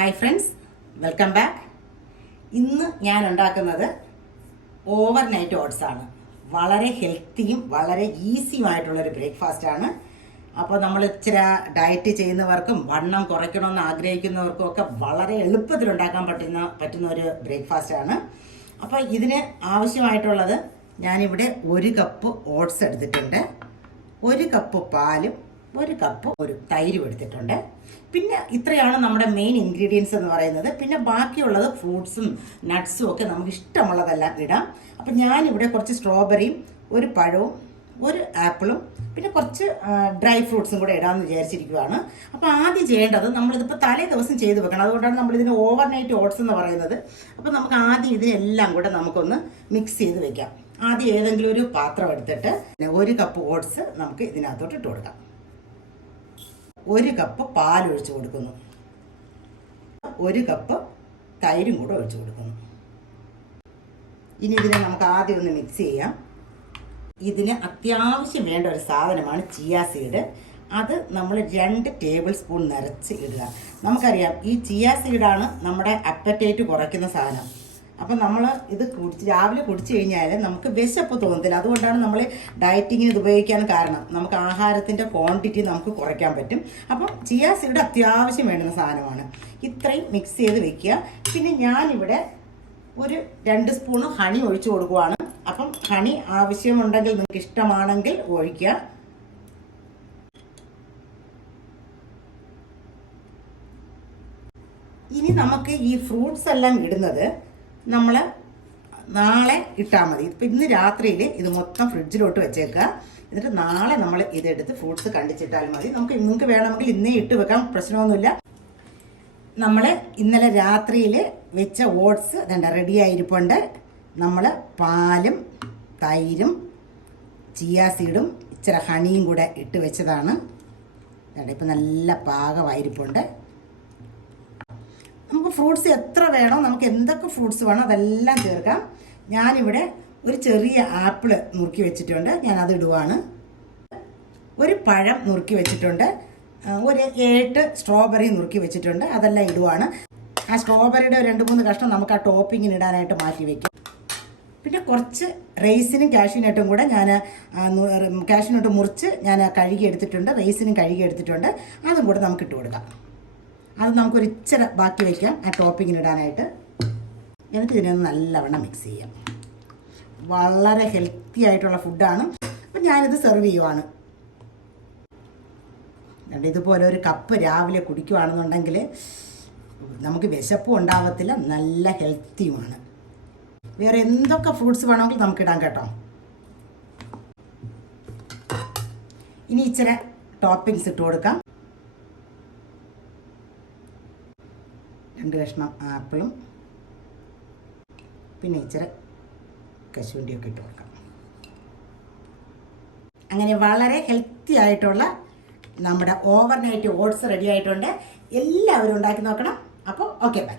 Hi friends, welcome back. ഇന്ന് ഞാൻ ഉണ്ടാക്കുന്നത് ഓവർനൈറ്റ് ഓട്സ് ആണ്. വളരെ ഹെൽത്തിയും വളരെ ഈസിയുമായിട്ടുള്ളൊരു ബ്രേക്ക്ഫാസ്റ്റാണ്. അപ്പോൾ നമ്മൾ ഇച്ചിരി ഡയറ്റ് ചെയ്യുന്നവർക്കും വണ്ണം കുറയ്ക്കണമെന്ന് ആഗ്രഹിക്കുന്നവർക്കും ഒക്കെ വളരെ എളുപ്പത്തിൽ ഉണ്ടാക്കാൻ പറ്റുന്ന ഒരു ബ്രേക്ക്ഫാസ്റ്റാണ്. അപ്പോൾ ഇതിന് ആവശ്യമായിട്ടുള്ളത് ഞാനിവിടെ 1 കപ്പ് ഓട്സ് എടുത്തിട്ടുണ്ട്, 1 കപ്പ് പാലും 1 കപ്പ് തൈരും എടുത്തിട്ടുണ്ട്. പിന്നെ ഇത്രയാണ് നമ്മുടെ മെയിൻ ഇൻഗ്രീഡിയൻസ് എന്ന് പറയുന്നത്. പിന്നെ ബാക്കിയുള്ളത് ഫ്രൂട്ട്സും നട്ട്സും ഒക്കെ നമുക്ക് ഇഷ്ടമുള്ളതെല്ലാം ഇടാം. അപ്പം ഞാനിവിടെ കുറച്ച് സ്ട്രോബെറിയും 1 പഴവും 1 ആപ്പിളും പിന്നെ കുറച്ച് ഡ്രൈ ഫ്രൂട്ട്സും കൂടെ ഇടാമെന്ന് വിചാരിച്ചിരിക്കുകയാണ്. അപ്പോൾ ആദ്യം ചെയ്യേണ്ടത്, നമ്മളിതിപ്പോൾ തലേ ദിവസം ചെയ്ത് വെക്കണം. അതുകൊണ്ടാണ് നമ്മളിതിന് ഓവർനൈറ്റ് ഓട്സ് എന്ന് പറയുന്നത്. അപ്പോൾ നമുക്ക് ആദ്യം ഇതിനെല്ലാം കൂടെ നമുക്കൊന്ന് മിക്സ് ചെയ്ത് വെക്കാം. ആദ്യം ഏതെങ്കിലും ഒരു പാത്രം എടുത്തിട്ട് 1 കപ്പ് ഓട്സ് നമുക്ക് ഇതിനകത്തോട്ട് ഇട്ട് കൊടുക്കാം. 1 കപ്പ് പാൽ ഒഴിച്ച് കൊടുക്കുന്നു, 1 കപ്പ് തൈരും കൂടെ ഒഴിച്ച് കൊടുക്കുന്നു. ഇനി ഇതിനെ നമുക്ക് ആദ്യം ഒന്ന് മിക്സ് ചെയ്യാം. ഇതിന് അത്യാവശ്യം വേണ്ട ഒരു സാധനമാണ് ചിയാ സീഡ്. അത് നമ്മൾ 2 ടേബിൾ സ്പൂൺ നിറച്ച് ഇടുക. നമുക്കറിയാം ഈ ചിയാ സീഡാണ് നമ്മുടെ അപ്പറ്റൈറ്റ് കുറയ്ക്കുന്ന സാധനം. അപ്പം നമ്മൾ ഇത് രാവിലെ കുടിച്ചു കഴിഞ്ഞാൽ നമുക്ക് വിശപ്പ് തോന്നത്തില്ല. അതുകൊണ്ടാണ് നമ്മൾ ഡയറ്റിങ്ങിന് ഇത് ഉപയോഗിക്കാൻ കാരണം. നമുക്ക് ആഹാരത്തിൻ്റെ ക്വാണ്ടിറ്റി നമുക്ക് കുറയ്ക്കാൻ പറ്റും. അപ്പം ചിയാ സീഡ് അത്യാവശ്യം വേണ്ടുന്ന സാധനമാണ്. ഇത്രയും മിക്സ് ചെയ്ത് വെക്കുക. പിന്നെ ഞാനിവിടെ ഒരു 2 സ്പൂണ് ഹണി ഒഴിച്ചു കൊടുക്കുവാണ്. അപ്പം ഹണി ആവശ്യമുണ്ടെങ്കിൽ നിങ്ങൾക്ക് ഇഷ്ടമാണെങ്കിൽ ഒഴിക്കുക. ഇനി നമുക്ക് ഈ ഫ്രൂട്ട്സ് എല്ലാം ഇടുന്നത് നമ്മൾ നാളെ ഇട്ടാൽ മതി. ഇപ്പം ഇന്ന് രാത്രിയിൽ ഇത് മൊത്തം ഫ്രിഡ്ജിലോട്ട് വെച്ചേക്കുക. എന്നിട്ട് നാളെ നമ്മൾ ഇതെടുത്ത് ഫ്രൂട്ട്സ് കണ്ടിച്ചിട്ടാൽ മതി. നിങ്ങൾക്ക് വേണമെങ്കിൽ ഇന്നേ ഇട്ട് വെക്കാം, പ്രശ്നമൊന്നുമില്ല. നമ്മൾ ഇന്നലെ രാത്രിയിൽ വെച്ച ഓട്സ് റെഡി ആയിരിപ്പുണ്ട്. നമ്മൾ പാലും തൈരും ചിയാ സീഡും ഇച്ചിരി ഹണിയും കൂടെ ഇട്ട് വെച്ചതാണ്. ഇപ്പം നല്ല പാകമായിരിപ്പുണ്ട്. നമുക്ക് ഫ്രൂട്ട്സ് എത്ര വേണോ, നമുക്ക് എന്തൊക്കെ ഫ്രൂട്ട്സ് വേണോ അതെല്ലാം ചേർക്കാം. ഞാനിവിടെ ഒരു ചെറിയ ആപ്പിൾ നുറുക്കി വെച്ചിട്ടുണ്ട്, ഞാനത് ഇടുവാണ്. 1 പഴം നുറുക്കി വെച്ചിട്ടുണ്ട്, ഒരു 7 സ്ട്രോബെറി നുറുക്കി വെച്ചിട്ടുണ്ട്, അതെല്ലാം ഇടുവാണ്. ആ സ്ട്രോബെറിയുടെ 2-3 കഷ്ണം നമുക്ക് ആ ടോപ്പിങ്ങിന് ഇടാനായിട്ട് മാറ്റി വയ്ക്കും. പിന്നെ കുറച്ച് റൈസിനും കാഷ്യൂനട്ടും കൂടെ കാഷ്യൂനട്ട് മുറിച്ച് ഞാൻ കഴുകി എടുത്തിട്ടുണ്ട്, റൈസിനും കഴുകി എടുത്തിട്ടുണ്ട്. അതും കൂടെ നമുക്ക് ഇട്ട് കൊടുക്കാം. അത് നമുക്കൊരു ഇച്ചിരി ബാക്കി വയ്ക്കാം ആ ടോപ്പിങ്ങിന് ഇടാനായിട്ട്. എന്നിട്ട് ഇതിനൊന്ന് നല്ലവണ്ണം മിക്സ് ചെയ്യാം. വളരെ ഹെൽത്തി ആയിട്ടുള്ള ഫുഡാണ്. അപ്പം ഞാനിത് സെർവ് ചെയ്യുവാണ്. ഇതുപോലെ ഒരു കപ്പ് രാവിലെ കുടിക്കുവാണെന്നുണ്ടെങ്കിൽ നമുക്ക് വിശപ്പും ഉണ്ടാവത്തില്ല, നല്ല ഹെൽത്തിയുമാണ്. വേറെ എന്തൊക്കെ ഫ്രൂട്ട്സ് വേണമെങ്കിൽ നമുക്കിടാം കേട്ടോ. ഇനി ഇച്ചിരി ടോപ്പിങ്സ് ഇട്ട് കൊടുക്കാം. 2 കഷ്ണം ആപ്പിളും പിന്നെ ഇച്ചിരി കശുവണ്ടിയൊക്കെ ഇട്ട് കൊടുക്കാം. അങ്ങനെ വളരെ ഹെൽത്തി ആയിട്ടുള്ള നമ്മുടെ ഓവർനൈറ്റ് ഓട്സ് റെഡി ആയിട്ടുണ്ട്. എല്ലാവരും ഉണ്ടാക്കി നോക്കണം. അപ്പോൾ ഓക്കെ, ബൈ.